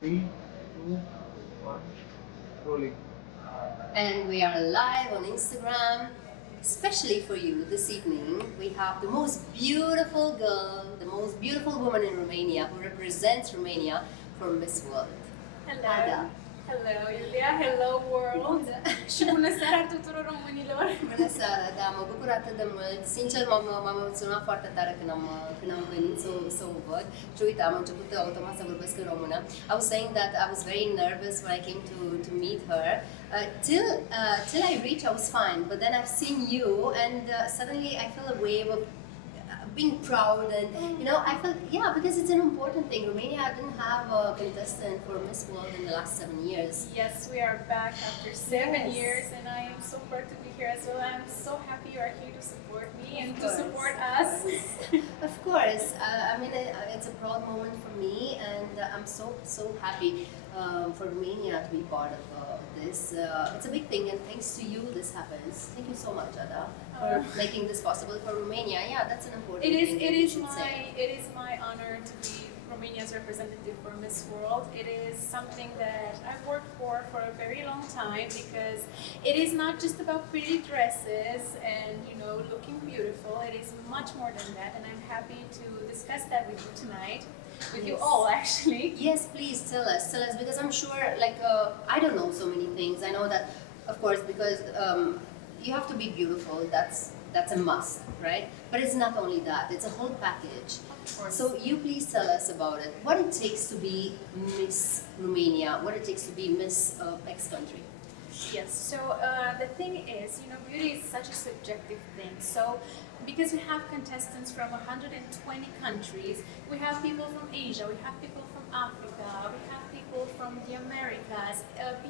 Three, two, one, rolling. And we are live on Instagram, especially for you this evening. We have the most beautiful girl, the most beautiful woman in Romania who represents Romania for Miss World. Hello. Ada. Hello, Iulia. Hello, world. Și bună seara tuturor românilor. Bună seara, da, mă bucur atât de mult. Sincer, m-am emoționat foarte tare când am venit să o văd. Și uite, am început automat să vorbesc în română. I was saying that I was very nervous when I came to meet her. Till I reached, I was fine. But then I've seen you, and suddenly I feel a wave of being proud, and I felt, yeah, because it's an important thing. Romania didn't have a contestant for Miss World in the last 7 years. Yes, we are back after 7 Yes. years, and I am so proud to be here as well. I'm so happy you are here to support me and Of to course. support us. Of course, I mean, it's a proud moment for me, and I'm so happy for Romania to be part of this. It's a big thing, and thanks to you, this happens. Thank you so much, Ada, for making this possible for Romania. Yeah, that's an important It thing. that you should say. it is my honor to be Romania's representative for Miss World. It is something that I've worked for a very long time, because it is not just about pretty dresses and looking beautiful. It is much more than that, and I'm happy to discuss that with you tonight, with you Yes. all actually. Yes, please tell us, because I'm sure, like, I don't know so many things. I know that, of course, because you have to be beautiful. That's a must, right? But it's not only that; it's a whole package. Of course. So you please tell us about it. What it takes to be Miss Romania? What it takes to be Miss X country? Yes, so the thing is, beauty is such a subjective thing. So, because we have contestants from 120 countries, we have people from Asia, we have people from Africa, we have people from the Americas.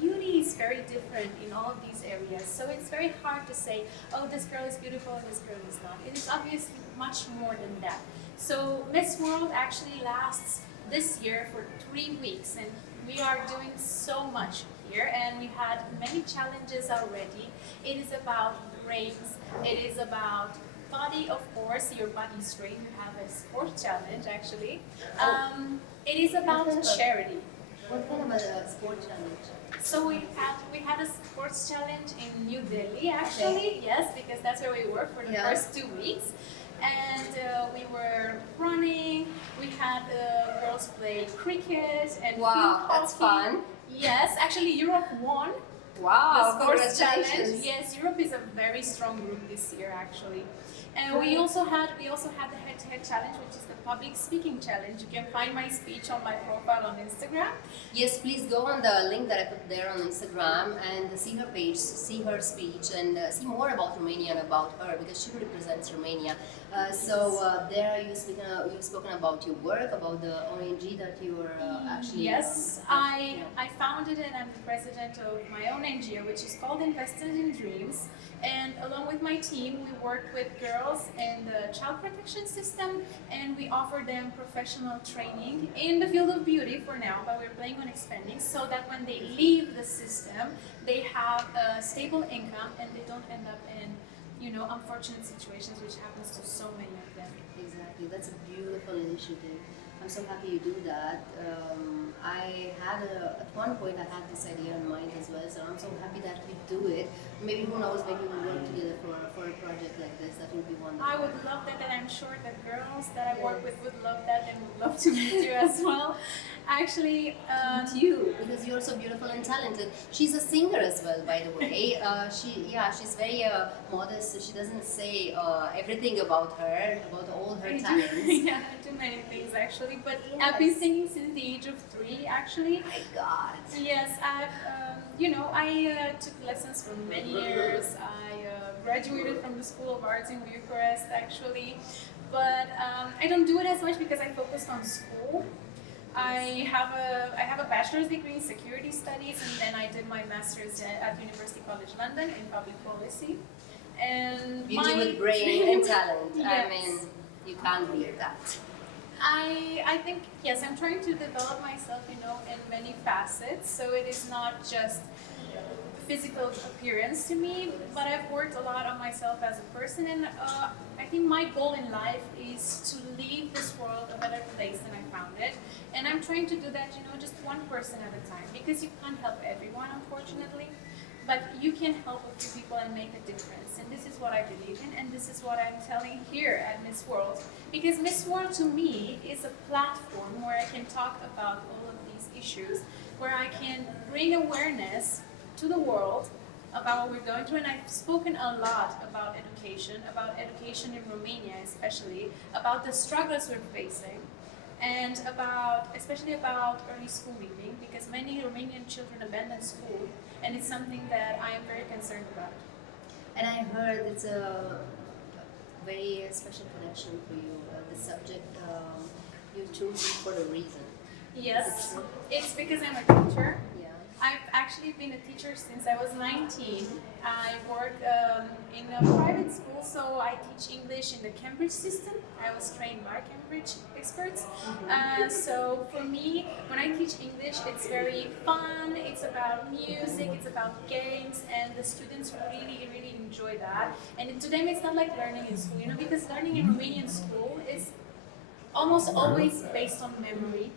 Beauty is very different in all of these areas. So, it's very hard to say, oh, this girl is beautiful and this girl is not. It is obviously much more than that. So, Miss World actually lasts this year for 3 weeks, and we are doing so much here, and we had many challenges already. It is about brains, it is about body, of course, your body strength. You have a sport challenge actually. It is about charity. What kind of a sport challenge? So we had a sports challenge in New Delhi actually. Okay. Yes, because that's where we were for the Yeah. first 2 weeks. And we were running. We had girls play cricket and Wow, field that's hockey. fun. Yes, actually Europe won Wow, the sports challenge. congratulations! Yes, Europe is a very strong group this year actually. And we also had the head-to-head challenge, which is the public speaking challenge. You can find my speech on my profile on Instagram. Yes, please go on the link that I put there on Instagram and see her page, see her speech, and see more about Romania and about her, because she represents Romania. There you've spoken about your work, about the ONG that you were actually. Yes, yeah. I founded and I'm the president of my own NGO, which is called Invested in Dreams. And along with my team, we work with girls in the child protection system, and we offer them professional training in the field of beauty for now, but we're planning on expanding so that when they leave the system, they have a stable income and they don't end up in, unfortunate situations, which happens to so many of them. Exactly, that's a beautiful initiative. I'm so happy you do that. At one point I had this idea in mind as well, so I'm so happy that you do it. Maybe, who knows, maybe we'll work together for a project like this. That would be wonderful. I would love that, and I'm sure that girls that I work with would love that and would love to meet you as well. Actually, Meet you, because you're so beautiful and talented. She's a singer as well, by the way. She's very modest, so she doesn't say everything about all her talents. Yeah, I do many things actually, but I've been singing since the age of 3 actually. My God. Yes, I took lessons for many years. I graduated from the School of Arts in Bucharest actually, but I don't do it as much because I focused on school. I have a bachelor's degree in security studies, and then I did my master's at University College London in public policy. And Beauty with brain and talent. I Yes. mean, you can't beat that. I think, yes, I'm trying to develop myself, in many facets. So it is not just physical appearance to me, but I've worked a lot on myself as a person, and I think my goal in life is to leave this world a better place than I found it. And I'm trying to do that, just one person at a time, because you can't help everyone, unfortunately, but you can help a few people and make a difference. And this is what I believe in, and this is what I'm telling here at Miss World. Because Miss World to me is a platform where I can talk about all of these issues, where I can bring awareness to the world about what we're going through. And I've spoken a lot about education in Romania especially, about the struggles we're facing, and especially about early school leaving, because many Romanian children abandon school, and it's something that I am very concerned about. And I heard it's a very special connection for you. The subject you chose it for a reason. Yes, it's because I'm a teacher. Yeah. I've actually been a teacher since I was 19. I work in a private school, so I teach English in the Cambridge system. I was trained by Cambridge experts. So for me, when I teach English, it's very fun, it's about music, it's about games, and the students really, really enjoy that. And to them, it's not like learning in school, because learning in Romanian school is almost always based on memory.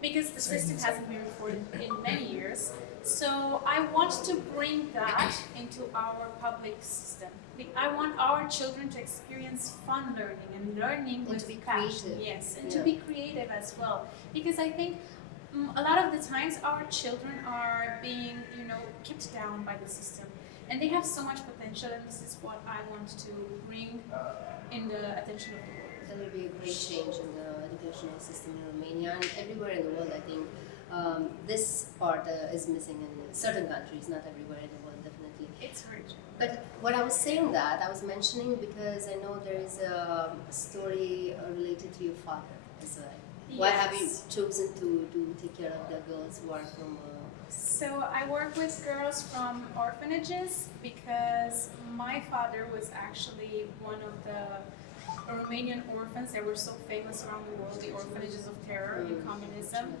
Because the system hasn't been reformed in many years. So I want to bring that into our public system. I want our children to experience fun learning and learning with passion. Yes, and to be creative as well. Because I think a lot of the times our children are being, kept down by the system. And they have so much potential, and this is what I want to bring in the attention of the world. That will be a great change in the educational system in Romania and everywhere in the world. I think this part is missing in certain countries, not everywhere in the world, definitely. It's hard. But when I was saying that, I was mentioning because I know there is a story related to your father as well. Yes. Why have you chosen to take care of the girls who are from... So I work with girls from orphanages because my father was actually one of the Romanian orphans that were so famous around the world, the orphanages of terror in communism.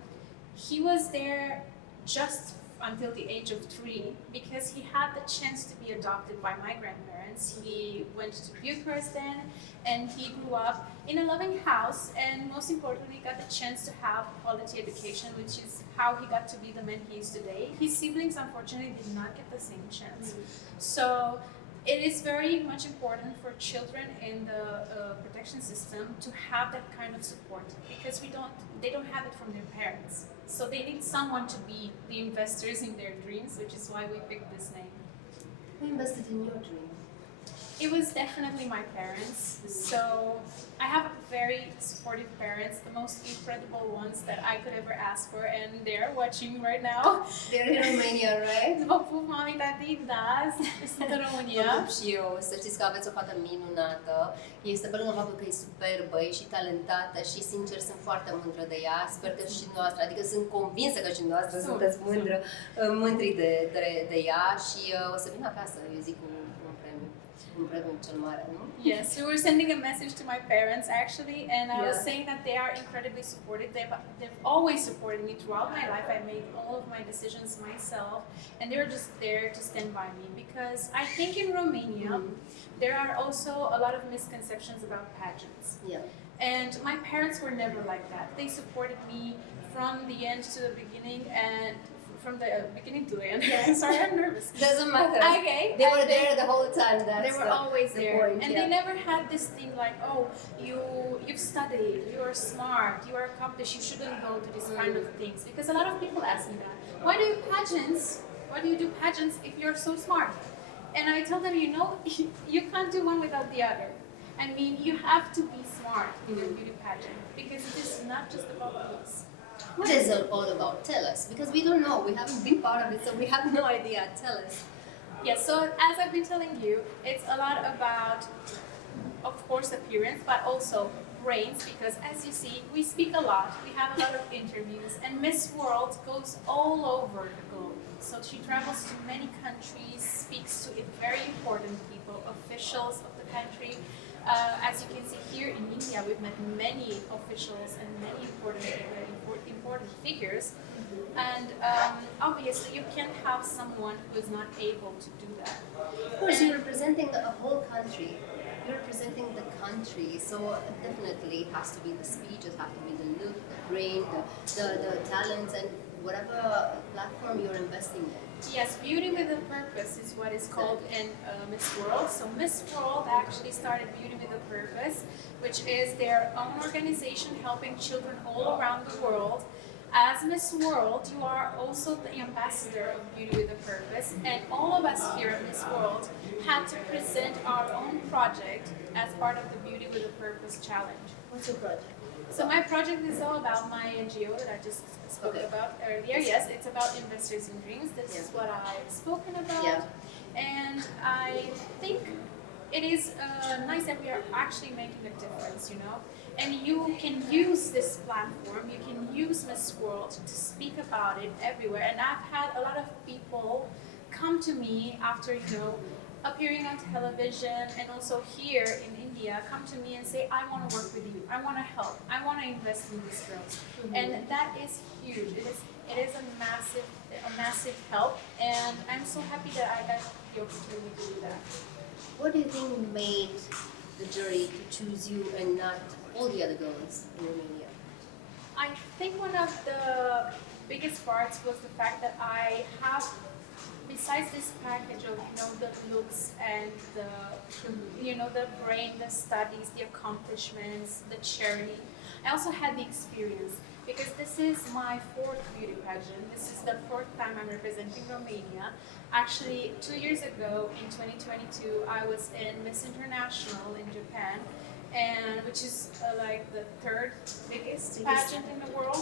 He was there just until the age of 3 because he had the chance to be adopted by my grandparents. He went to Bucharest then, and he grew up in a loving house, and most importantly got the chance to have quality education, which is how he got to be the man he is today. His siblings unfortunately did not get the same chance. So it is very much important for children in the protection system to have that kind of support because they don't have it from their parents. So they need someone to be the investors in their dreams, which is why we picked this name. Who invested in your dream? It was definitely my parents. So I have very supportive parents, the most incredible ones that I could ever ask for, and they're watching right now. They're in Romania, right? Vă pup, mami, tati, da, sunt în România. Vă pup și eu, să știți că aveți o fată minunată. Este pe lângă faptul că e superbă, e și talentată și sincer sunt foarte mândră de ea. Sper că și noastră, adică sunt convinsă că și noastră sunteți mândri de ea și o să vin acasă, eu zic, cu un premiu cel mare, nu? Yes, we were sending a message to my parents actually, and I was saying that they are incredibly supportive. They've always supported me throughout my life. I made all of my decisions myself, and they were just there to stand by me because I think in Romania there are also a lot of misconceptions about pageants. Yeah. And my parents were never like that. They supported me from the end to the beginning, and from the beginning to the end. Sorry, I'm nervous. Doesn't matter. Okay. They were there the whole time. They were always there. Point, and they never had this thing like, oh, you've studied, you are smart, you are accomplished, you shouldn't go to this kind of things. Because a lot of people ask me that. Why do you do pageants if you're so smart? And I tell them, you can't do one without the other. I mean, you have to be smart in a beauty pageant because it is not just about looks. What is it all about? Tell us, because we don't know. We haven't been part of it, so we have no idea. Tell us. Yes, so as I've been telling you, it's a lot about, of course, appearance, but also brains, because as you see, we speak a lot, we have a lot of interviews, and Miss World goes all over the globe. So she travels to many countries, speaks to very important people, officials of the country, As you can see here in India, we've met many officials and many important figures, and obviously you can't have someone who is not able to do that. Of course, you're representing a whole country. You're representing the country, so definitely it has to be the speech, it has to be the look, the brain, the talents, and whatever platform you're investing in. Yes, Beauty with a Purpose is what is called in Miss World. So Miss World actually started Beauty with a Purpose, which is their own organization helping children all around the world. As Miss World, you are also the ambassador of Beauty with a Purpose, and all of us here at Miss World had to present our own project as part of the Beauty with a Purpose challenge. What's your project? So my project is all about my NGO that I just spoke about earlier. Yes, it's about Investors in Dreams. This is what I've spoken about. Yeah. And I think it is nice that we are actually making a difference, you know. And you can use this platform, you can use Miss World to speak about it everywhere. And I've had a lot of people come to me after, you know, appearing on television and also here in India, come to me and say, I want to work with you, I want to help, I want to invest in these girls. And that is huge. It is a massive help, and I'm so happy that I got the opportunity to do that. What do you think made the jury to choose you and not all the other girls in Romania? I think one of the biggest parts was the fact that I have, besides this package of, you know, the looks and the, you know, the brain, the studies, the accomplishments, the charity, I also had the experience, because this is my fourth beauty pageant. This is the fourth time I'm representing Romania. Actually, 2 years ago in 2022, I was in Miss International in Japan, and which is like the third biggest pageant in the world.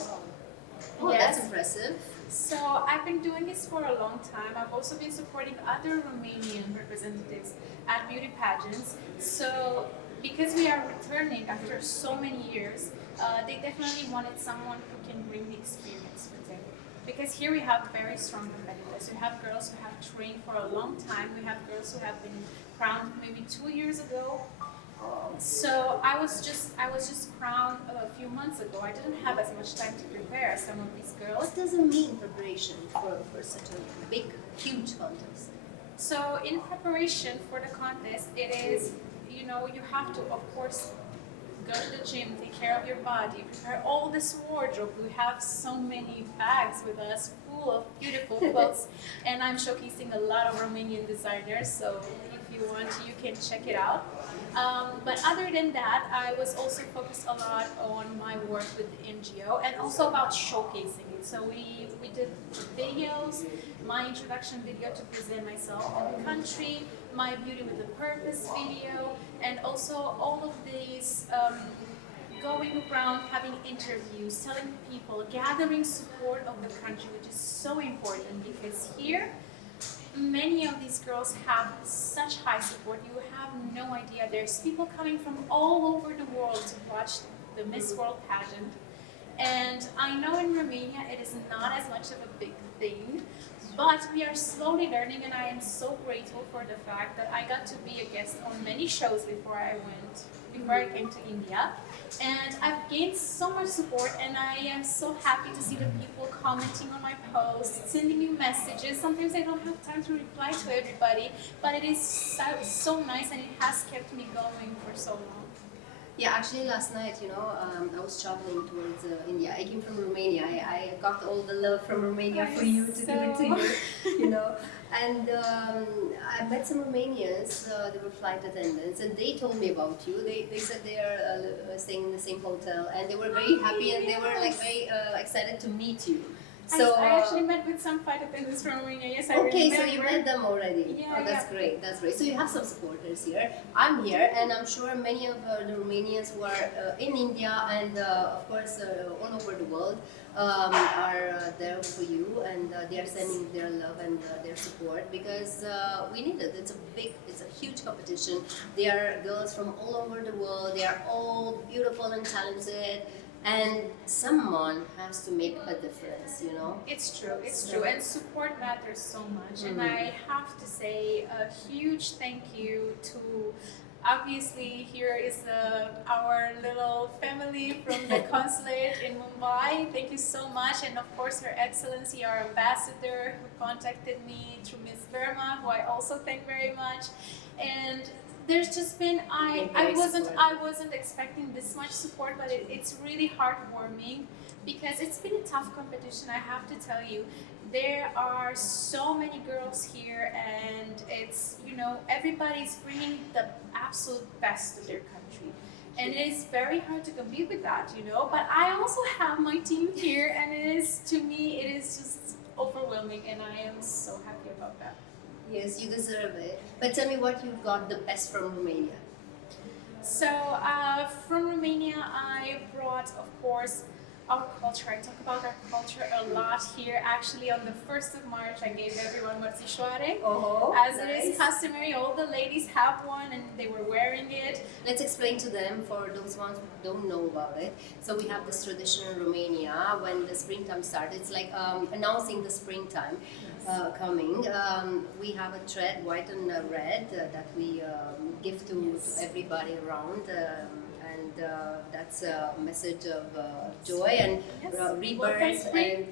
Oh, Yes. that's impressive. So I've been doing this for a long time. I've also been supporting other Romanian representatives at beauty pageants. So because we are returning after so many years, they definitely wanted someone who can bring the experience with them. Because here we have very strong competitors. We have girls who have trained for a long time. We have girls who have been crowned maybe 2 years ago. So I was just crowned a few months ago. I didn't have as much time to prepare as some of these girls. What does it mean preparation for such a big, huge contest? So in preparation for the contest, it is, you know, you have to, of course, go to the gym, take care of your body, prepare all this wardrobe. We have so many bags with us full of beautiful clothes, and I'm showcasing a lot of Romanian designers, so if you want, you can check it out. But other than that, I was also focused a lot on my work with the NGO and also about showcasing it. So we did videos, my introduction video to present myself in the country, my Beauty with a Purpose video, and also all of these going around having interviews, telling people, gathering support of the country, which is so important because here many of these girls have such high support. You have no idea. There's people coming from all over the world to watch the Miss World pageant. And I know in Romania it is not as much of a big thing, but we are slowly learning, and I am so grateful for the fact that I got to be a guest on many shows before I came to India. And I've gained so much support, and I am so happy to see the people commenting on my posts, sending me messages. Sometimes I don't have time to reply to everybody, but it is so nice, and it has kept me going for so long. Yeah, actually last night, you know, I was traveling towards India. I came from Romania. I got all the love from Romania for you to give it to you, you know. And I met some Romanians, they were flight attendants, and they told me about you. They said they are staying in the same hotel, and they were very happy, and they were like very excited to meet you. So I actually met with some flight attendants from Romania. Yes, I okay, remember. so you met them already. Yeah, Oh, that's yeah. great. That's great. So you have some supporters here. I'm here, and I'm sure many of the Romanians who are in India and of course all over the world are there for you, and they are sending their love and their support because we need it. It's a huge competition. They are girls from all over the world. They are all beautiful and talented. And someone has to make a difference, you know? It's true, and support matters so much. And I have to say a huge thank you to Obviously, here is our little family from the consulate in Mumbai. Thank you so much. And of course, Her Excellency, our ambassador, who contacted me through Miss Verma, who I also thank very much. And there's just been I wasn't expecting this much support, but it's really heartwarming because it's been a tough competition. I have to tell you, there are so many girls here, and it's everybody's bringing the absolute best of their country, and it is very hard to compete with that, But I also have my team here, and it is just overwhelming, and I am so happy about that. Yes, you deserve it. But tell me what you've got the best from Romania. So from Romania, I brought, of course, our culture. I talk about our culture a lot here. Actually, on the 1st of March, I gave everyone mărțișoare. As nice. It is customary, all the ladies have one, and they were wearing it. Let's explain to them, for those ones who don't know about it. So we have this tradition in Romania when the springtime starts. It's like announcing the springtime coming. We have a thread, white and red, that we give to everybody around. And that's a message of joy and rebirth, and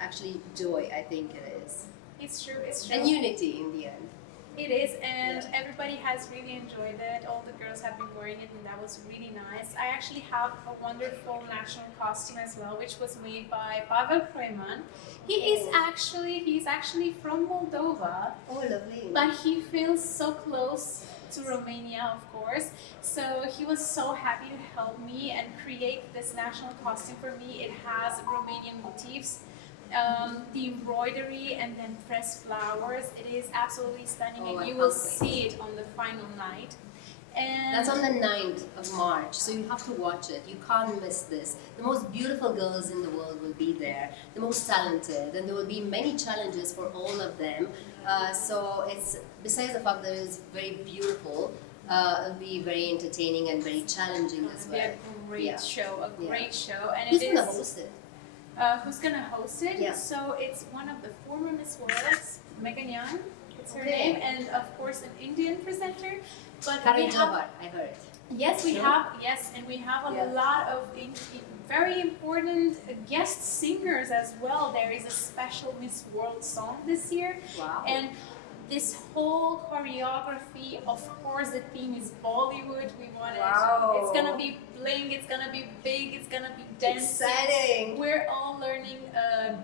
actually joy, I think it is. It's true. And unity in the end. It is, and everybody has really enjoyed it. All the girls have been wearing it, and that was really nice. I actually have a wonderful national costume as well, which was made by Pavel Kroiman. He's actually from Moldova. Oh, lovely. But he feels so close to Romania, of course. So he was so happy to help me and create this national costume for me. It has Romanian motifs, the embroidery, and then pressed flowers. It is absolutely stunning, and you will see it on the final night. And that's on the 9th of March, so you have to watch it. You can't miss this. The most beautiful girls in the world will be there, the most talented, and there will be many challenges for all of them. So it's, besides the fact that it's very beautiful, it'll be very entertaining and very challenging as well. It'll be a great show, great show. And who's going to host it? Who's going to host it? Yeah. So it's one of the former Miss Worlds, Megan Young, it's her name, and of course an Indian presenter. But Karan Jawhar, I heard. Yes, we have. Yes, and we have a lot of very important guest singers as well. There is a special Miss World song this year. Wow. And this whole choreography, of course, the theme is Bollywood. We want it's gonna be bling, it's gonna be big, it's gonna be dances. Exciting! We're all learning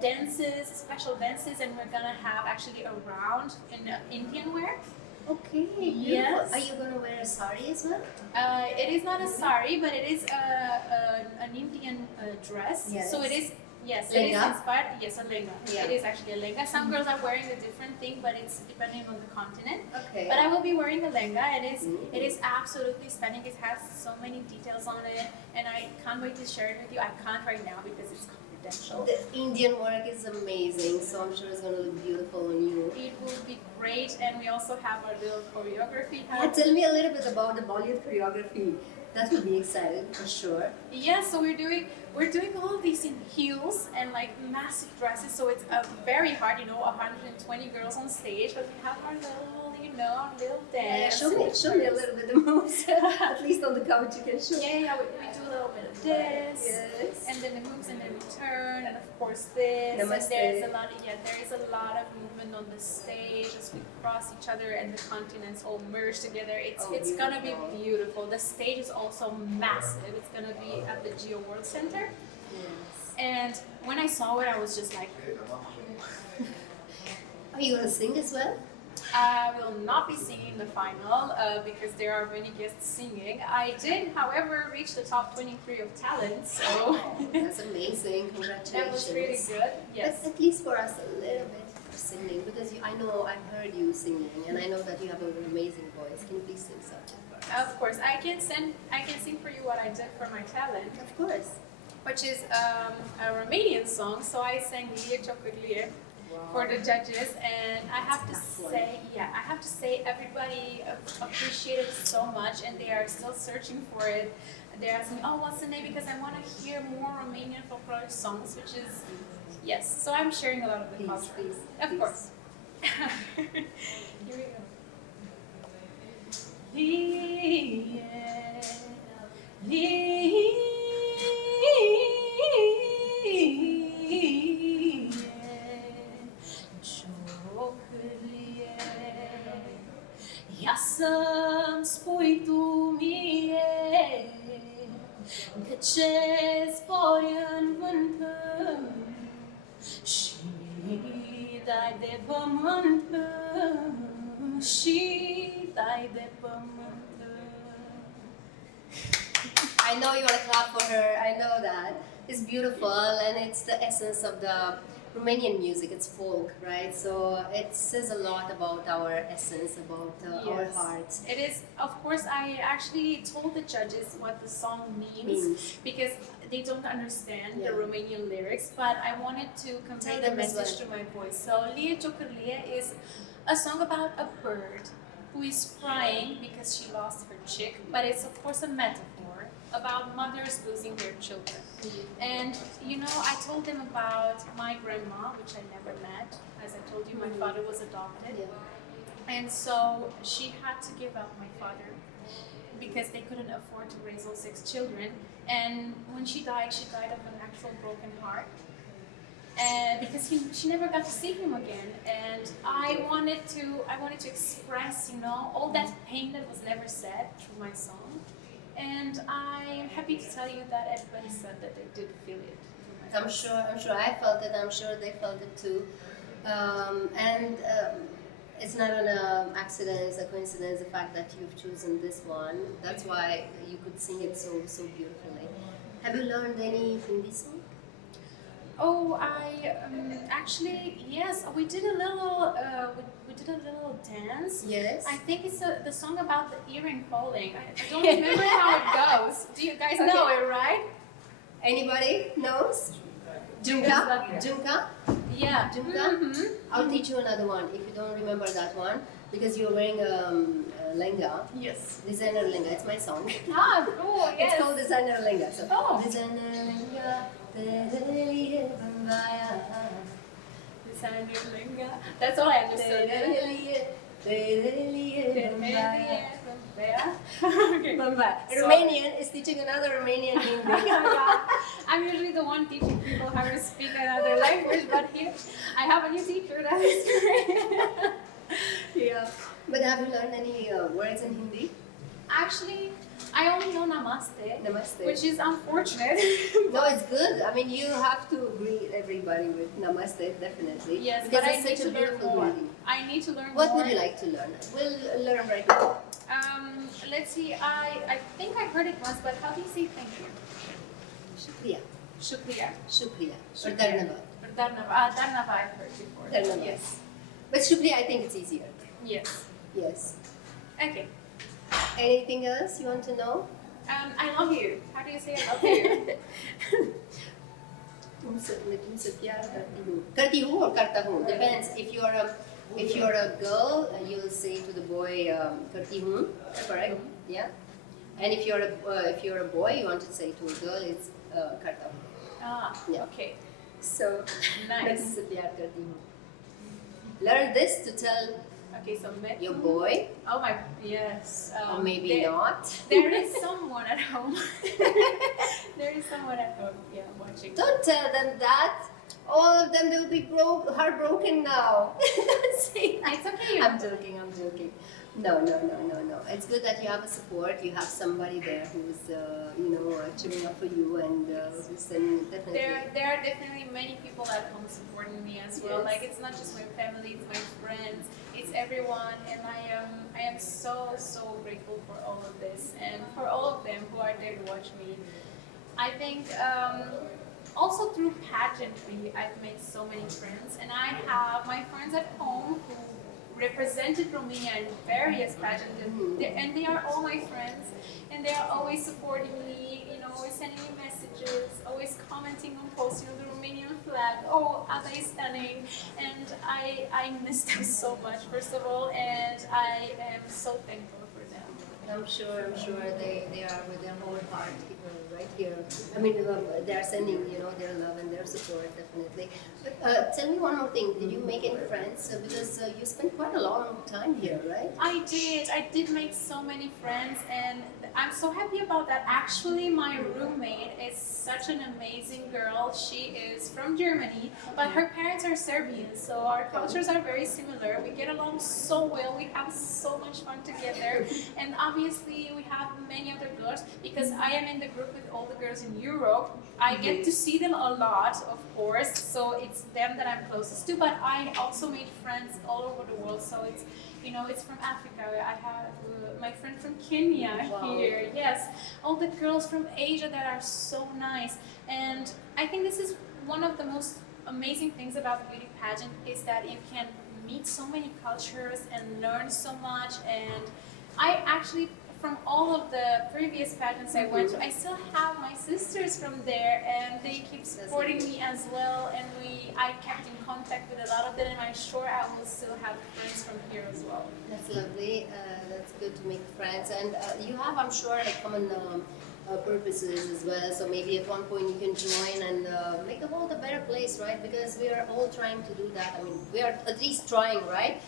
dances, special dances, and we're gonna have actually a round in Indian wear. Okay, beautiful. Yes. Are you going to wear a sari as well? It is not a sari, but it is an Indian dress. Yes. So it is, yes, Lenga? it is inspired. Yes, a lenga. Yeah. It is actually a lenga. Some girls are wearing a different thing, but it's depending on the continent. Okay. But I will be wearing a lenga, and it is absolutely stunning. It has so many details on it, and I can't wait to share it with you. I can't right now because it's confidential. The Indian work is amazing, so I'm sure it's going to look beautiful on you. It will be great, and we also have our little choreography. Tell me a little bit about the Bollywood choreography. That would be exciting for sure. Yeah, so we're doing all of these in heels and like massive dresses, so it's very hard, 120 girls on stage, but we have our little dance. Show me a little bit of moves. At least on the couch you can show. Yeah, we do a little bit of this, and then the moves, and then we turn, and of course this. Namaste. And there is a lot of movement on the stage as we cross each other, and the continents all merge together. It's gonna be beautiful. The stage is also massive. It's gonna be at the Geo World Center. Yes. And when I saw it, I was just like, Are you going to sing as well? I will not be singing the final because there are many guests singing. I did, however, reach the top 23 of talent, so That's amazing. Congratulations. that was really good. Yes. At least for us, a little bit of singing, because I know I've heard you singing, and I know that you have an amazing voice. Can you please sing something for us? Of course, I can sing for you what I did for my talent, Of course. which is a Romanian song. So I sang Lie Ciocârlie for the judges, and I have to say, everybody appreciated it so much, and they are still searching for it. They're asking, oh, what's the name? Because I want to hear more Romanian folkloric songs, which is, yes. So I'm sharing a lot of the culture. Please. Of course. Here we go. Ia să-mi spui tu mie de ce zbori în vânt și dai de pământ și dai de pământ. I know you want to clap for her. I know that. It's beautiful and it's the essence of the Romanian music. It's folk, right? So it says a lot about our essence, about our hearts. It is, of course, I actually told the judges what the song means. Because they don't understand the Romanian lyrics, but I wanted to convey the message to my voice. So Lie Ciocârlie is a song about a bird who is crying because she lost her chick, but it's of course a metaphor about mothers losing their children. And you know, I told them about my grandma, which I never met. As I told you, my father was adopted. And so she had to give up my father because they couldn't afford to raise all 6 children. And when she died of an actual broken heart. And because she never got to see him again, and I wanted to express, you know, all that pain that was never said through my song. And I'm happy to tell you that everybody said that they did feel it. I'm sure I felt it. I'm sure they felt it too. It's not an accident. It's a coincidence. The fact that you've chosen this one. That's why you could sing it so beautifully. Have you learned any Hindi song? Oh, I actually yes. We did a little dance. Yes. I think it's the song about the earring falling. I don't remember how it goes. Do you guys know it, right? Anybody knows? Jumka? Jumka? Yeah. Jumka? I'll teach you another one if you don't remember that one, because you're wearing a lenga. Yes. Designer lenga. It's my song. Ah, cool. Yes. It's called designer lenga. So, Designer lenga. That's all I understood. Okay. Romanian is teaching another Romanian Hindi. I'm usually the one teaching people how to speak another language, but here I have a new teacher. That is great. Yeah. But have you learned any words in Hindi? Actually, I only know namaste, Namaste. which is unfortunate. No, it's good. I mean, you have to greet everybody with namaste, definitely. Yes, because but I it's need such to a learn beautiful more. greeting. I need to learn What more. would you like to learn? We'll learn right now. Let's see. I think I heard it once, but how do you say thank you? Shukriya. Shukriya. Shukriya. Or Dharnavad. Dharnava I've heard before. Dharnavad. Yes. But Shukriya, I think it's easier. Yes. Yes. Okay. Anything else you want to know? I love you. How do you say I love you? तुमसे प्यार करती हूँ. करती हूँ or करता हूँ. Depends. If you're a girl, you'll say to the boy करती हूँ. Correct? Yeah. And if you're a boy, you want to say to a girl, it's करता हूँ. Yeah. Okay. So Nice. तुमसे प्यार करती हूँ. Learn this to tell Okay, so your boy, oh my, yes. or maybe not. There is someone at home. There is someone at home, yeah, watching. Don't tell them that. All of them will be heartbroken now. See? It's okay. I'm joking. No. It's good that you have a support. You have somebody there who's, cheering up for you, and who's definitely. There are definitely many people at home supporting me as well. Yes. Like it's not just my family, it's my friends, it's everyone, and I am so grateful for all of this and for all of them who are there to watch me. I think also through pageantry, I've made so many friends, and I have my friends at home who represented Romania in various pageants, and they are all my friends, and they are always supporting me, always sending me messages, always commenting on posts, the Romanian flag, oh, Ada is stunning, and I miss them so much, first of all, and I am so thankful for them. I'm sure they are with their whole heart right here. I mean, they're sending, their love and their support, definitely. But tell me one more thing. Did you make any friends? Because you spent quite a long time here, right? I did. I did make so many friends, and I'm so happy about that. Actually, my roommate is such an amazing girl. She is from Germany, but her parents are Serbian, so our cultures are very similar. We get along so well. We have so much fun together, and obviously, we have many other girls because I am in the group with all the girls in Europe. I get to see them a lot, of course, so it's them that I'm closest to, but I also made friends all over the world, so it's from Africa. I have my friend from Kenya here. Yes, all the girls from Asia that are so nice. And I think this is one of the most amazing things about the beauty pageant is that you can meet so many cultures and learn so much. And I actually, from all of the previous pageants I went to, I still have my sisters from there, and they keep supporting me as well. And I kept in contact with a lot of them, and I'm sure I will still have friends from here as well. That's lovely. That's good to make friends. And you have, I'm sure, like common purposes as well. So maybe at one point you can join and make the world a better place, right? Because we are all trying to do that. I mean, we are at least trying, right?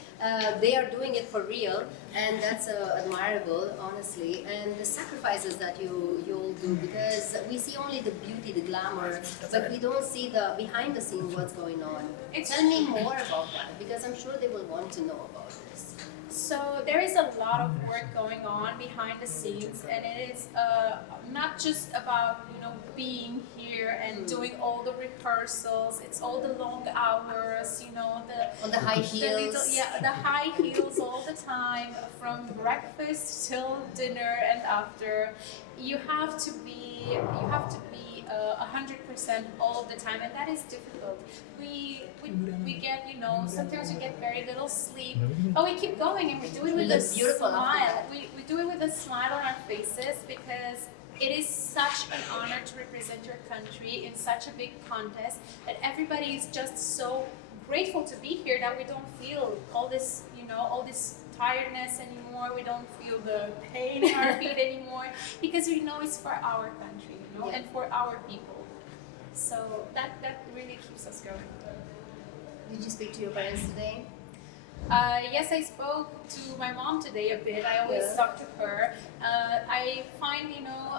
They are doing it for real, and that's admirable, honestly. And the sacrifices that you'll do, because we see only the beauty, the glamour, but we don't see the behind the scenes what's going on. Tell me more about that, because I'm sure they will want to know about this. So there is a lot of work going on behind the scenes, and it is not just about being here and doing all the rehearsals. It's all the long hours, On the high heels. the high heels all the time, from breakfast till dinner and after. You have to be 100% all of the time, and that is difficult. We get, sometimes we get very little sleep, but we keep going, and we do it with a smile. We do it with a smile on our faces, because it is such an honor to represent your country in such a big contest that everybody is just so grateful to be here that we don't feel all this, all this tiredness anymore. We don't feel the pain in our feet anymore, because we know it's for our country, and for our people. So that really keeps us going. Did you speak to your parents today? Yes, I spoke to my mom today a bit. I always talk to her. I find,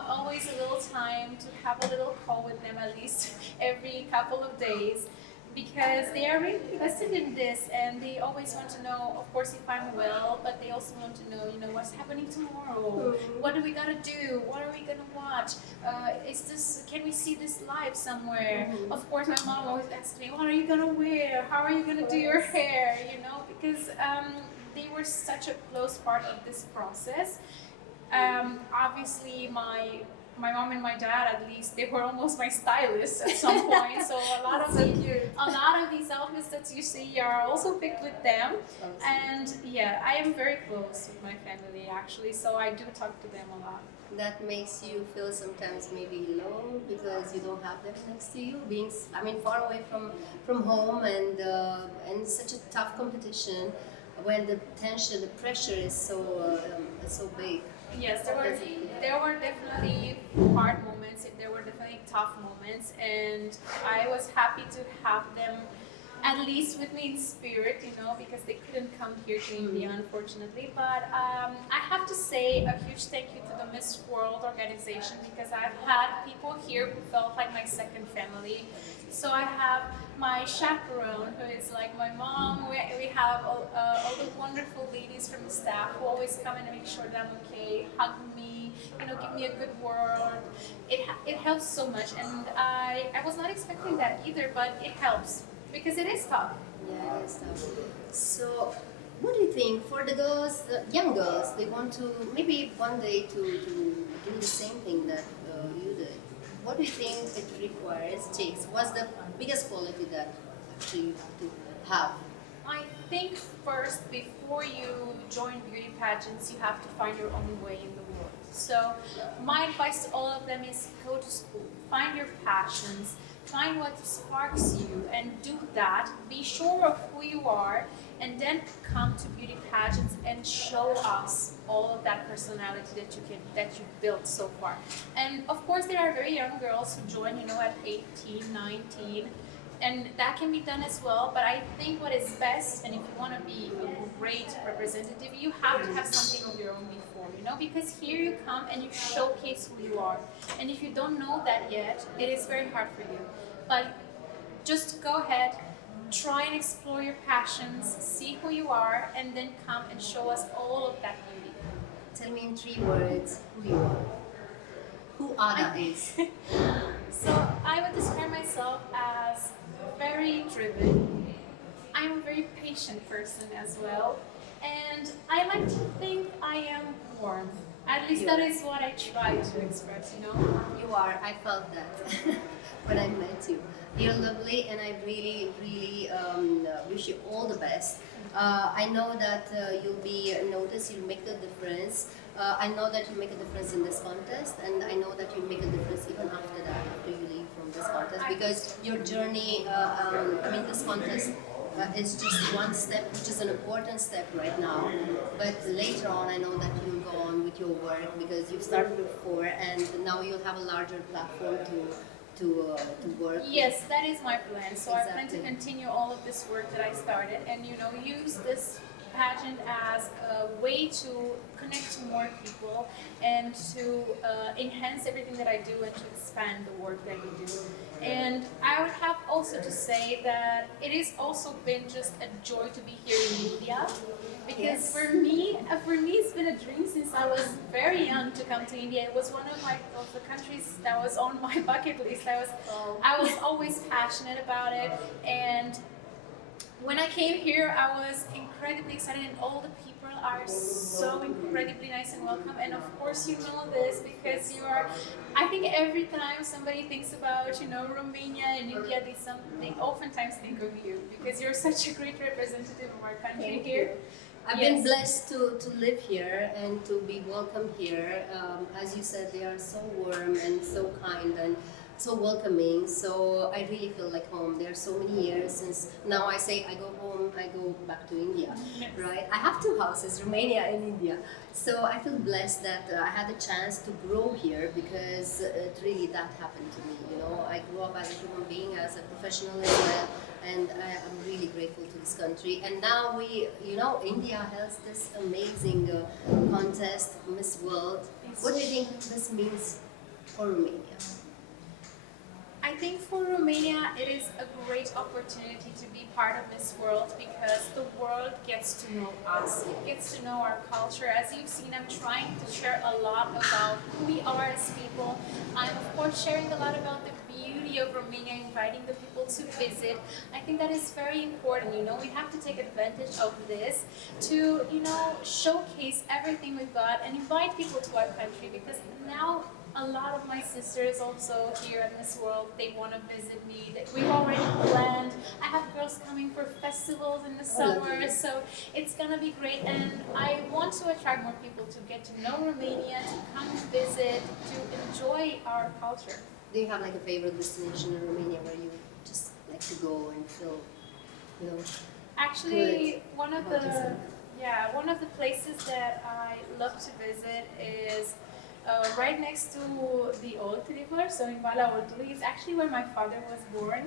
always a little time to have a little call with them at least every couple of days, because they are really invested in this, and they always want to know, of course, if I'm well, but they also want to know, what's happening tomorrow. What do we gotta do? What are we gonna watch? Can we see this live somewhere? Of course, my mom always asks me, what are you gonna wear? How are you gonna do your hair? Because they were such a close part of this process. Obviously, my mom and my dad, at least, they were almost my stylists at some point. So a lot of these outfits that you see are also picked with them. And yeah, I am very close with my family, actually. So I do talk to them a lot. That makes you feel sometimes maybe low because you don't have them next to you, being far away from home, and such a tough competition when the tension, the pressure is so big. Yes, there were definitely hard moments. There were definitely tough moments, and I was happy to have them at least with me in spirit, because they couldn't come here to India, unfortunately. But I have to say a huge thank you to the Miss World organization, because I've had people here who felt like my second family. So I have my chaperone, who is like my mom. We have all the wonderful ladies from the staff who always come and make sure that I'm okay, hug me, give me a good word. It helps so much, and I was not expecting that either, but it helps. Because it is tough. Yeah, it is tough. So, what do you think for the girls, the young girls, they want to maybe one day to do the same thing that you did? What do you think it takes? What's the biggest quality that actually you have to have? I think first, before you join beauty pageants, you have to find your own way in the world. So, my advice to all of them is go to school, find your passions, find what sparks you, and do that. Be sure of who you are, and then come to beauty pageants and show us all of that personality that you built so far. And of course, there are very young girls who join, at 18, 19, and that can be done as well. But I think what is best, and if you want to be a great representative, you have to have something of your own before, because here you come and you showcase who you are. And if you don't know that yet, it is very hard for you. But just go ahead, try and explore your passions, see who you are, and then come and show us all of that beauty. Tell me in 3 words who you are. Who Ada is. So I would describe myself as very driven. I'm a very patient person as well. And I like to think I am warm. At least that is what I try to express, You are. I felt that when I met you. You're lovely, and I really, really wish you all the best. I know that you'll be noticed, you'll make the difference. I know that you make a difference in this contest, and I know that you make a difference even after that, after you leave from this contest, because your journey, this contest is just one step, which is an important step right now. But later on, I know that you'll go on with your work, because you've started before, and now you'll have a larger platform to work. Yes, that is my plan. So I plan to Exactly. continue all of this work that I started, and use this pageant as a way to connect to more people and to enhance everything that I do and to expand the work that we do. And I would have also to say that it has also been just a joy to be here in India, because Yes. for me it's been a dream since I was very young to come to India. It was one of the countries that was on my bucket list. I was always passionate about it, and when I came here, I was incredibly excited, and all the people are so incredibly nice and welcome. And of course, you know this because I think every time somebody thinks about, Romania and India, they oftentimes think of you, because you're such a great representative of our country here. I've been blessed to live here and to be welcome here. As you said, they are so warm and so kind and so welcoming. So I really feel like home. There are so many years since now I say I go home, I go back to India, right? I have 2 houses, Romania and India. So I feel blessed that I had a chance to grow here, because really that happened to me. I grew up as a human being, as a professional as well, and I'm really grateful to this country. And now India has this amazing contest, Miss World. What do you think this means for Romania? I think for Romania, it is a great opportunity to be part of this world, because the world gets to know us. It gets to know our culture. As you've seen, I'm trying to share a lot about who we are as people. I'm, of course, sharing a lot about the beauty of Romania, inviting the people to visit. I think that is very important. We have to take advantage of this to, showcase everything we've got and invite people to our country, because now a lot of my sisters also here at Miss World, they want to visit me. We've already planned. I have girls coming for festivals in the summer, so it's gonna be great. And I want to attract more people to get to know Romania, to come visit, to enjoy our culture. Do you have like a favorite destination in Romania where you just like to go and feel, Actually, one of about yourself? one of the places that I love to visit is right next to the Olt River, so in Valea Oltului. It's actually where my father was born,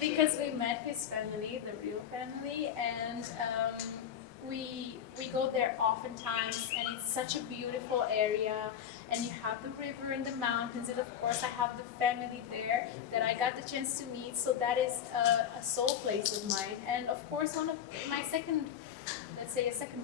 because we met his family, the real family, and we go there oftentimes, and it's such a beautiful area. And you have the river and the mountains, and of course I have the family there that I got the chance to meet, so that is a soul place of mine. And of course, one of my second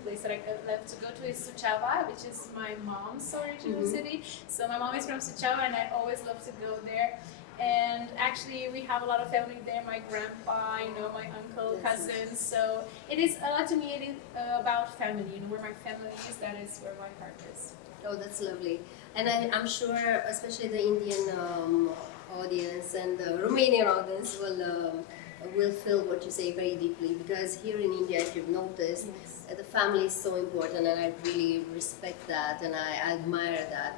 place that I love to go to is Suceava, which is my mom's original city. So my mom is from Suceava, and I always love to go there. And actually, we have a lot of family there, my grandpa, my uncle, cousins. So it is a lot to me, it is about family, where my family is, that is where my heart is. Oh, that's lovely. And I'm sure, especially the Indian audience and the Romanian audience will feel what you say very deeply, because here in India, if you've noticed, the family is so important, and I really respect that, and I admire that.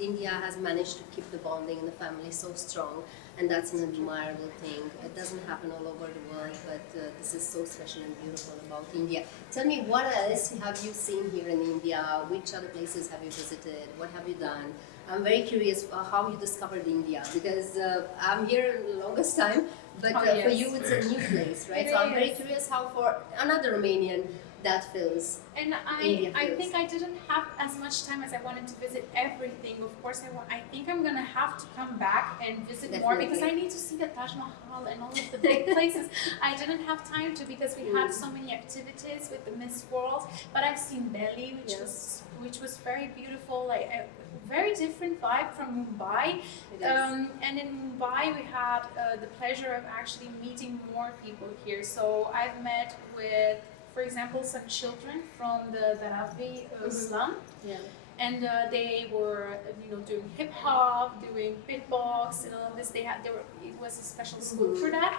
India has managed to keep the bonding in the family so strong, and that's an admirable thing. It doesn't happen all over the world, but this is so special and beautiful about India. Tell me, what else have you seen here in India? Which other places have you visited? What have you done? I'm very curious how you discovered India, because I'm here the longest time, but Oh, for yes. you it's a new place, right? It So I'm very is. curious how for another Romanian that feels. And India I feels. think I didn't have as much time as I wanted to visit everything. Of course, I think I'm gonna have to come back and visit more because I Definitely. need to see the Taj Mahal and all of the big places. I didn't have time to because we had so many activities with the Miss World. But I've seen Delhi, Yes. which was very beautiful, like a very different vibe from Mumbai. It is. And in Mumbai, we had the pleasure of actually meeting more people here. So I've met with, for example, some children from the Dharavi slum, Yeah. and they were, doing hip hop, doing beatbox, and all of this. It was a special school for that,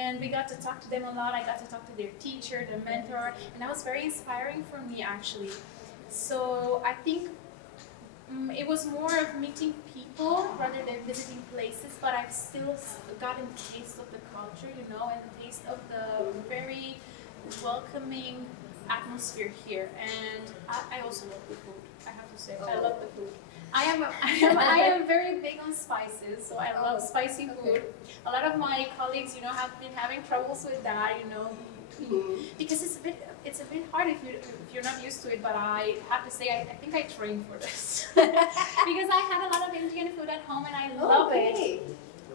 and we got to talk to them a lot. I got to talk to their teacher, their mentor, and that was very inspiring for me actually. So I think it was more of meeting people rather than visiting places, but I've still gotten the taste of the culture, and the taste of the very welcoming atmosphere here. And I also love the food, I have to say. I love the food. I am very big on spices, so I love spicy food. A lot of my colleagues, have been having troubles with that, because it's a bit hard if you're not used to it. But I have to say, I think I trained for this because I had a lot of Indian food at home, and I love it.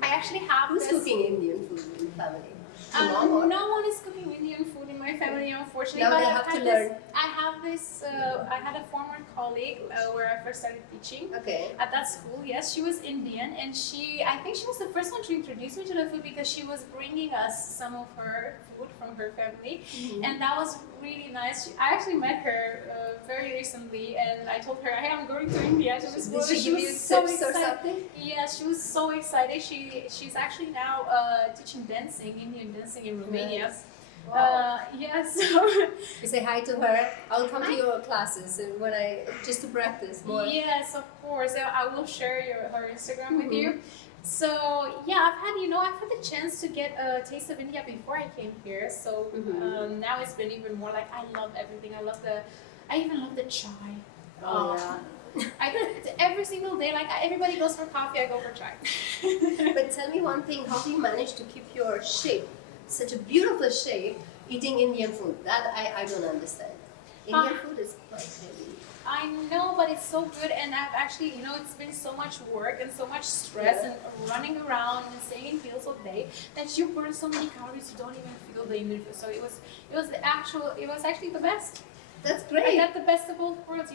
I actually have Who's this. cooking Indian food in the family? Your mom or? No one is cooking Indian food in my family, unfortunately. Now but they I've have to had learn. I have this. I had a former colleague where I first started teaching Okay. at that school. Yes, she was Indian, and I think she was the first one to introduce me to the food because she was bringing us some of her food from her family, and that was really nice. I actually met her very recently, and I told her, "Hey, I'm going to India to this Did school." she give you tips or something? Yes, she was so excited. She's actually now teaching dancing, Indian dancing in Romania. Nice. Wow. Yes. You say hi to her. I'll come to your classes when just to practice more. Yes, of course. I will share her Instagram with you. So yeah, I've had the chance to get a taste of India before I came here. So now it's been even more like I love everything. I even love the chai. Oh, yeah. Every single day, like everybody goes for coffee, I go for chai. But tell me one thing, how do you manage to keep your shape, such a beautiful shape, eating Indian food? That I don't understand. Indian food is quite heavy. I know, but it's so good, and I've actually, it's been so much work and so much stress and running around and staying in fields all day that you burn so many calories you don't even feel the Indian. So it was actually the best. That's I great. got the best of both worlds,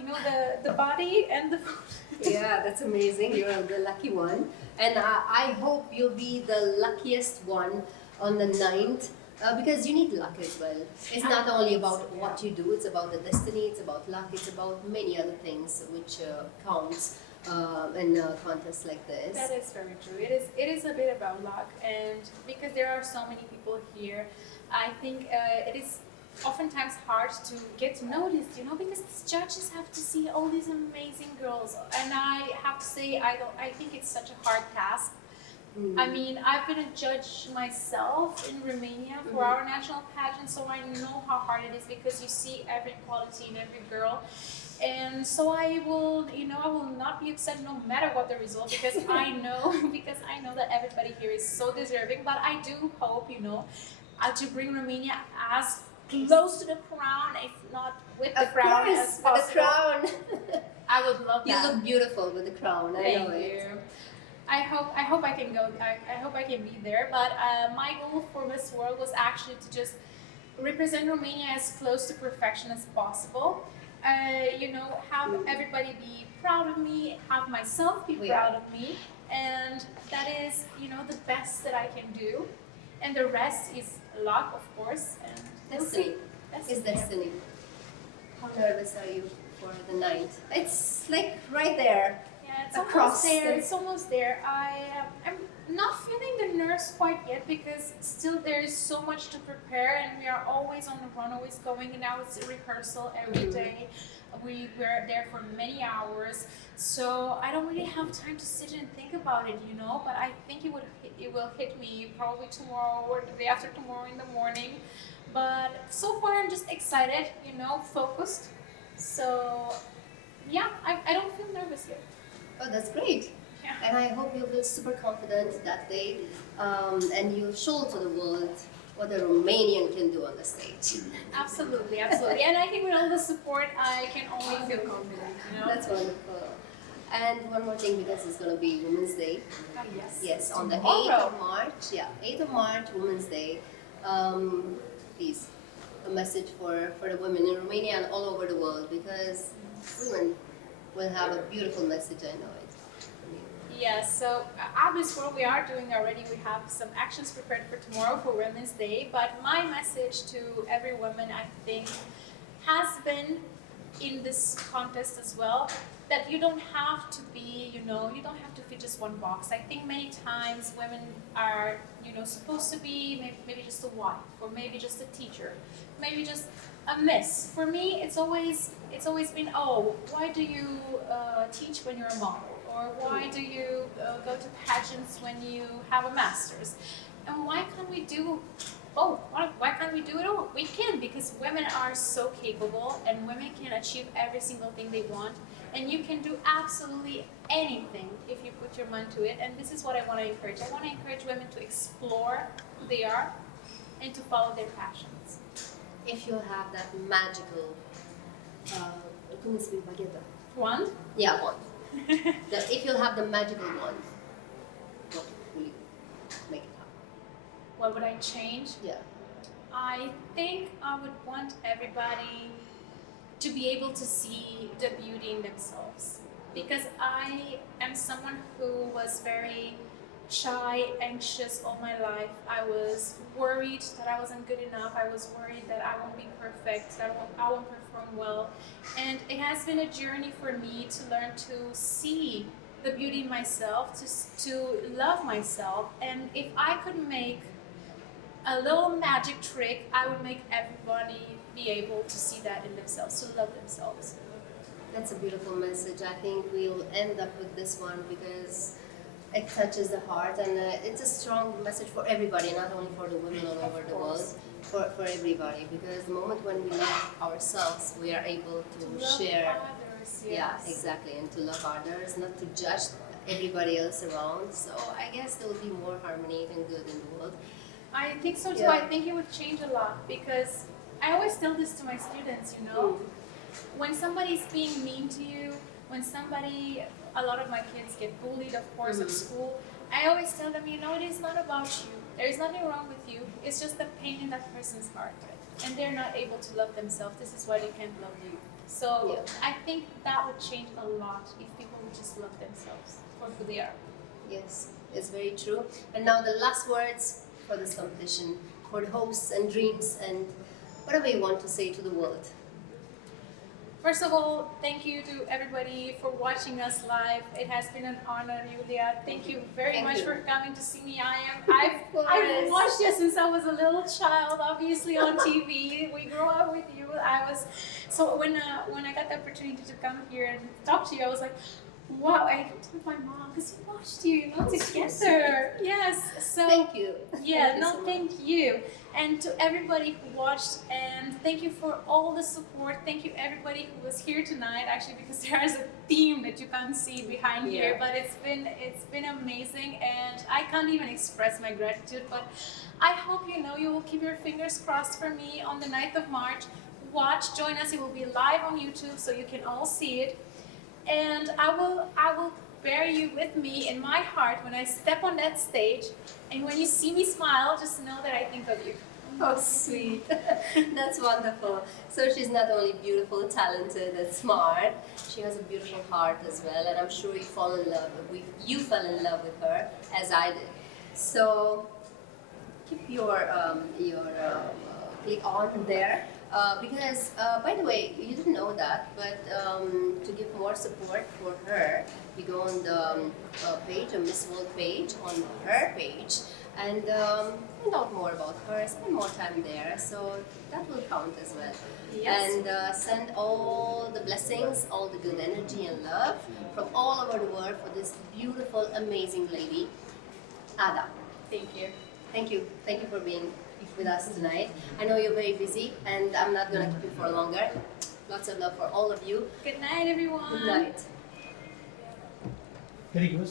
the body and the food. Yeah, that's amazing. You're the lucky one. And I hope you'll be the luckiest one on the 9th. Because you need luck as well. It's not only about what you do, it's about the destiny, it's about luck, it's about many other things which counts in contests like this. That is very true. It is a bit about luck, and because there are so many people here, I think it is oftentimes hard to get noticed, because these judges have to see all these amazing girls, and I have to say, I think it's such a hard task. I mean, I've been a judge myself in Romania for our national pageant, so I know how hard it is because you see every quality in every girl. And so I will not be upset no matter what the result, because I know that everybody here is so deserving. But I do hope, to bring Romania as close to the crown, if not with the crown as possible. With the crown. I would love that. You look beautiful with the crown. I know Thank it. you. I hope I can go. I hope I can be there. But my goal for Miss World was actually to just represent Romania as close to perfection as possible. Have everybody be proud of me, have myself be proud of me, and that is, the best that I can do. And the rest is luck, of course. And Destiny. That's It's destiny. How nervous are you for the 9th? It's like right there. Yeah, it's across almost there. the- It's almost there. I'm not feeling the nerves quite yet because still there is so much to prepare, and we are always on the run, always going. And now it's a rehearsal every day. We're there for many hours, so I don't really have time to sit and think about it, you know. But I think it will hit me probably tomorrow or the day after tomorrow in the morning. But so far I'm just excited, you know, focused. So yeah, I don't feel nervous yet. Oh, that's great. Yeah. And I hope you feel super confident that day, and you show to the world what a Romanian can do on the stage. Absolutely, absolutely. And I think with all the support, I can only feel confident, you know? That's wonderful. And one more thing, because it's going to be Women's Day. Yes. Yes, on the 8th Tomorrow. of March. Yeah, 8th of March, Women's Day. Please, a message for the women in Romania and all over the world, because women will have a beautiful message, I know it. Yes, so obviously what we are doing already, we have some actions prepared for tomorrow for Women's Day, but my message to every woman, I think, has been in this contest as well, that you don't have to be, you know, you don't have to fit just one box. I think many times women are, you know, supposed to be maybe just a wife, or maybe just a teacher, maybe just a miss. For me, it's always been, oh, why do you teach when you're a model? Or why do you go to pageants when you have a master's? And why can't we do both? Why can't we do it all? We can, because women are so capable, and women can achieve every single thing they want. And you can do absolutely anything if you put your mind to it. And this is what I want to encourage. I want to encourage women to explore who they are and to follow their passions. If you have that magical, cum îi spui, baghetă? Wand? Yeah, wand. If you'll have the magical wand, what will you make it happen? What would I change? Yeah. I think I would want everybody to be able to see the beauty in themselves, because I am someone who was very shy, anxious all my life. I was worried that I wasn't good enough. I was worried that I won't be perfect, that I won't perform well. And it has been a journey for me to learn to see the beauty in myself, to love myself. And if I could make a little magic trick, I would make everybody be able to see that in themselves, to love themselves. That's a beautiful message. I think we'll end up with this one because it touches the heart, and it's a strong message for everybody, not only for the women all over the world, for everybody. Because the moment when we love ourselves, we are able to Love share. others, Yeah, yes. exactly, and to love others, not to judge everybody else around. So I guess there will be more harmony and good in the world. I think so too. Yeah. I think it would change a lot, because I always tell this to my students, you know, when somebody's being mean to you, when somebody, a lot of my kids get bullied, of course, at school, I always tell them, you know, it is not about you. There is nothing wrong with you. It's just the pain in that person's heart. And they're not able to love themselves. This is why they can't love you. So Yeah. I think that would change a lot if people would just love themselves for who they are. Yes, it's very true. And now the last words for this competition, for the hopes and dreams and whatever you want to say to the world. First of all, thank you to everybody for watching us live. It has been an honor, Iulia. Thank you very Thank much you. for coming to see me. I've course. watched you since I was a little child, obviously on TV. We grew up with you. So when I got the opportunity to come here and talk to you, I was like, wow, I told my mom, because we watched you, together. Yes. So Thank you. yeah, Thank you so much. thank you. And to everybody who watched, and thank you for all the support. Thank you everybody who was here tonight, actually, because there is a theme that you can't see behind here, Yeah. but it's been amazing, and I can't even express my gratitude, but I hope you will keep your fingers crossed for me on the 9th of March. Watch, join us, it will be live on YouTube, so you can all see it. And I will bear you with me in my heart when I step on that stage, and when you see me smile, just know that I think of you. Oh, sweet. That's wonderful. So she's not only beautiful, talented, and smart, she has a beautiful heart as well, and I'm sure you fell in love with her, as I did. So keep your click on there Because, by the way, you didn't know that, but to give more support for her, you go on the page, a Miss World page, on her page, and find out more about her, spend more time there, so that will count as well. Yes. And send all the blessings, all the good energy and love from all over the world for this beautiful, amazing lady, Ada. Thank you. Thank you. Thank you for being with us tonight. I know you're very busy, and I'm not going to keep you for longer. Lots of love for all of you. Good night, everyone. Good night. Very good.